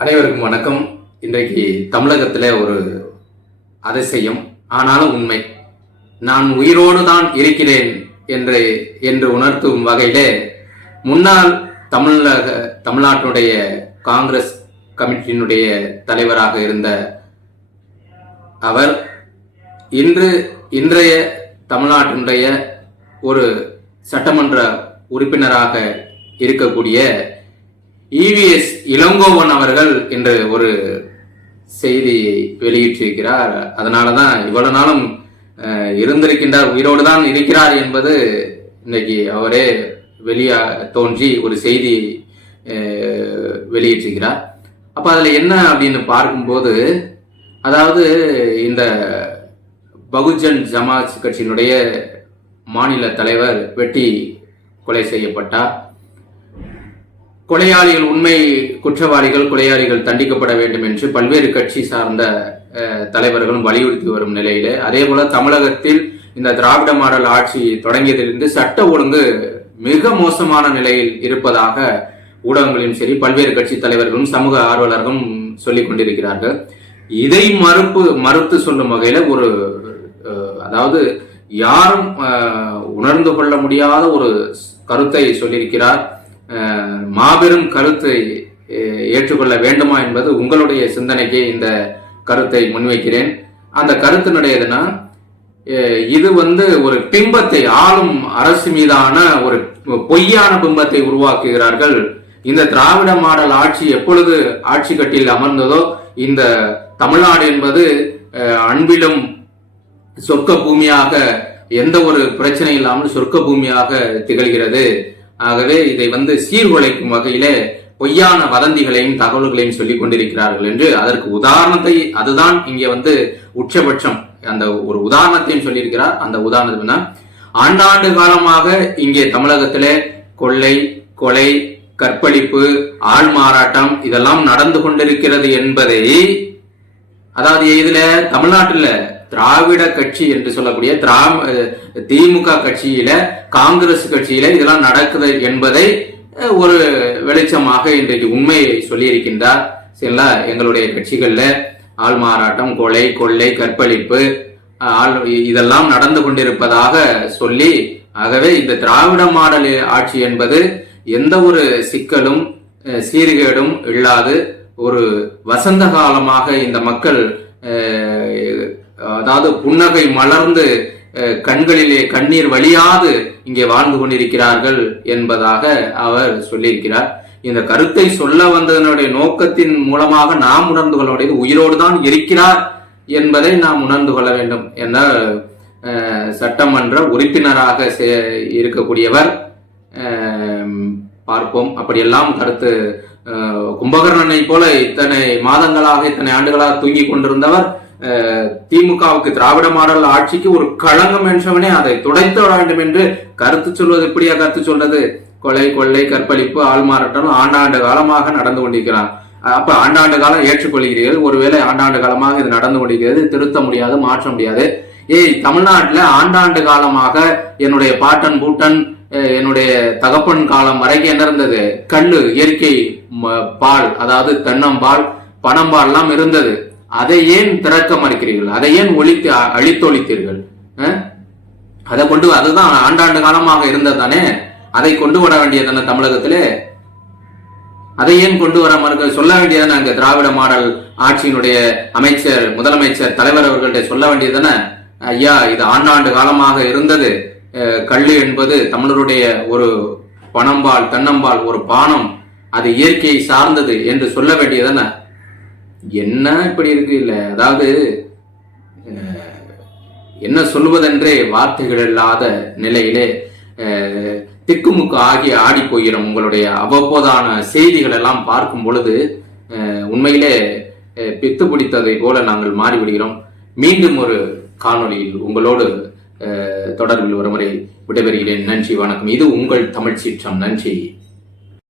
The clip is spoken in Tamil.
அனைவருக்கும் வணக்கம். இன்றைக்கு தமிழகத்தில் ஒரு அதிசயம் ஆனாலும் உண்மை. நான் உயிரோடு தான் இருக்கிறேன் என்று என்று உணர்த்தும் வகையிலே முன்னாள் தமிழக தமிழ்நாட்டினுடைய காங்கிரஸ் கமிட்டியினுடைய தலைவராக இருந்த அவர் இன்று இன்றைய தமிழ்நாட்டினுடைய ஒரு சட்டமன்ற உறுப்பினராக இருக்கக்கூடிய இவிஎஸ் இளங்கோவன் அவர்கள் என்று ஒரு செய்தியை வெளியிட்டிருக்கிறார். அதனால தான் இவ்வளவு நாளும் இருந்திருக்கின்றார் உயிரோடு தான் இருக்கிறார் என்பது இன்னைக்கு அவரே வெளியா தோன்றி ஒரு செய்தி வெளியிட்டிருக்கிறார். அப்ப அதுல என்ன அப்படின்னு பார்க்கும்போது அதாவது இந்த பகுஜன் ஜமாஜ் கட்சியினுடைய மாநில தலைவர் வெட்டி கொலை செய்யப்பட்டார். கொலையாளிகள் உண்மை குற்றவாளிகள் கொலையாளிகள் தண்டிக்கப்பட வேண்டும் என்று பல்வேறு கட்சி சார்ந்த தலைவர்களும் வலியுறுத்தி வரும் நிலையில அதே போல தமிழகத்தில் இந்த திராவிட மாடல் ஆட்சி தொடங்கியதிலிருந்து சட்ட ஒழுங்கு மிக மோசமான நிலையில் இருப்பதாக ஊடகங்களிலும் சரி பல்வேறு கட்சி தலைவர்களும் சமூக ஆர்வலர்களும் சொல்லிக் கொண்டிருக்கிறார்கள். இதை மறுப்பு மறுத்து சொல்லும் வகையில ஒரு அதாவது யாரும் உணர்ந்து கொள்ள முடியாத ஒரு கருத்தை சொல்லியிருக்கிறார். மாபெரும் கருத்தை ஏற்றுக்கொள்ள வேண்டுமா என்பது உங்களுடைய சிந்தனைக்கு இந்த கருத்தை முன்வைக்கிறேன். அந்த கருத்தினுடையதுன்னா இது வந்து ஒரு பிம்பத்தை ஆளும் அரசு மீதான ஒரு பொய்யான பிம்பத்தை உருவாக்குகிறார்கள். இந்த திராவிட மாடல் ஆட்சி எப்பொழுது ஆட்சி கட்டில் அமர்ந்ததோ இந்த தமிழ்நாடு என்பது அன்பிலும் சொர்க்க பூமியாக எந்த ஒரு பிரச்சனை இல்லாமல் சொர்க்க பூமியாக திகழ்கிறது. ஆகவே இதை வந்து சீர்குலைக்கும் வகையிலே பொய்யான வதந்திகளையும் தகவல்களையும் சொல்லிக் கொண்டிருக்கிறார்கள் என்று அதற்கு உதாரணத்தை அதுதான் இங்கே வந்து உச்சபட்சம். அந்த ஒரு உதாரணத்தையும் சொல்லியிருக்கிறார். அந்த உதாரணம் ஆண்டாண்டு காலமாக இங்கே தமிழகத்திலே கொள்ளை கொலை கற்பழிப்பு ஆள் மாறாட்டம் இதெல்லாம் நடந்து கொண்டிருக்கிறது என்பதை அதாவது இதுல தமிழ்நாட்டுல திராவிட கட்சி என்று சொல்லக்கூடிய திராம திமுக கட்சியில காங்கிரஸ் கட்சியில இதெல்லாம் நடக்குது என்பதை ஒரு வெளிச்சமாக இன்றைக்கு உண்மையை சொல்லியிருக்கின்றார். சரிங்களா? எங்களுடைய கட்சிகளில் ஆள் மாறாட்டம் கொலை கொள்ளை கற்பழிப்பு ஆள் இதெல்லாம் நடந்து கொண்டிருப்பதாக சொல்லி ஆகவே இந்த திராவிட மாடல் ஆட்சி என்பது எந்த ஒரு சிக்கலும் சீர்கேடும் இல்லாது ஒரு வசந்த காலமாக இந்த மக்கள் அதாவது புன்னகை மலர்ந்து கண்களிலே கண்ணீர் வழியாது இங்கே வாழ்ந்து கொண்டிருக்கிறார்கள் என்பதாக அவர் சொல்லியிருக்கிறார். இந்த கருத்தை சொல்ல வந்ததனுடைய நோக்கத்தின் மூலமாக நாம் உணர்ந்து கொள்ள வேண்டியது உயிரோடு தான் இருக்கிறார் என்பதை நாம் உணர்ந்து கொள்ள வேண்டும் என சட்டமன்ற உறுப்பினராக சே- இருக்கக்கூடியவர் பார்ப்போம். அப்படியெல்லாம் கருத்து கும்பகர்ணனை போல இத்தனை மாதங்களாக இத்தனை ஆண்டுகளாக தூங்கி கொண்டிருந்தவர் திமுகவுக்கு திராவிட மாடல் ஆட்சிக்கு ஒரு களங்கம் என்றவனே அதை துடைத்து விட வேண்டும் என்று கருத்து சொல்வது எப்படியா கருத்து சொல்றது? கொலை கொள்ளை கற்பழிப்பு ஆள்மாறாட்டம் ஆண்டாண்டு காலமாக நடந்து கொண்டிருக்கிறான். அப்ப ஆண்டாண்டு காலம் ஏற்றுக்கொள்கிறீர்கள். ஒருவேளை ஆண்டாண்டு காலமாக இது நடந்து கொண்டிருக்கிறது. திருத்த முடியாது மாற்ற முடியாது. ஏய் தமிழ்நாட்டில் ஆண்டாண்டு காலமாக என்னுடைய பாட்டன் பூட்டன் என்னுடைய தகப்பன் காலம் வரைக்கும் என்ன இருந்தது? கல்லு இயற்கை ம- பால் அதாவது தென்னம்பால் பணம்பால் எல்லாம் இருந்தது. அதை ஏன் திறக்க மறுக்கிறீர்கள் அதை ஏன் ஒழித்து அழித்தொழித்தீர்கள்? அதை கொண்டு அதுதான் ஆண்டாண்டு காலமாக இருந்தது தானே? அதை கொண்டு வர வேண்டியதான தமிழகத்திலே? அதை ஏன் கொண்டு வர மறுக்க சொல்ல வேண்டியதானே அங்க திராவிட மாடல் ஆட்சியினுடைய அமைச்சர் முதலமைச்சர் தலைவர் அவர்கள்ட்ட சொல்ல வேண்டியதானே ஐயா இது ஆண்டாண்டு காலமாக இருந்தது. அஹ், என்பது தமிழருடைய ஒரு பணம்பால் தன்னம்பால் ஒரு பானம் அது இயற்கையை சார்ந்தது என்று சொல்ல வேண்டியதானே என்ன இப்படி இருக்கு இல்ல? அதாவது என்ன சொல்வதென்றே வார்த்தைகள் இல்லாத நிலையிலே திக்குமுக்கு ஆகி ஆடி போகிறோம் உங்களுடைய அவ்வப்போதான செய்திகள் எல்லாம் பார்க்கும் பொழுது உண்மையிலே பித்து பிடித்ததை போல நாங்கள் மாறிவிடுகிறோம். மீண்டும் ஒரு காணொளியில் உங்களோடு தொடர்பில் ஒருமுறை விடைபெறுகிறேன். நன்றி வணக்கம். இது உங்கள் தமிழ் சீற்றம். நன்றி.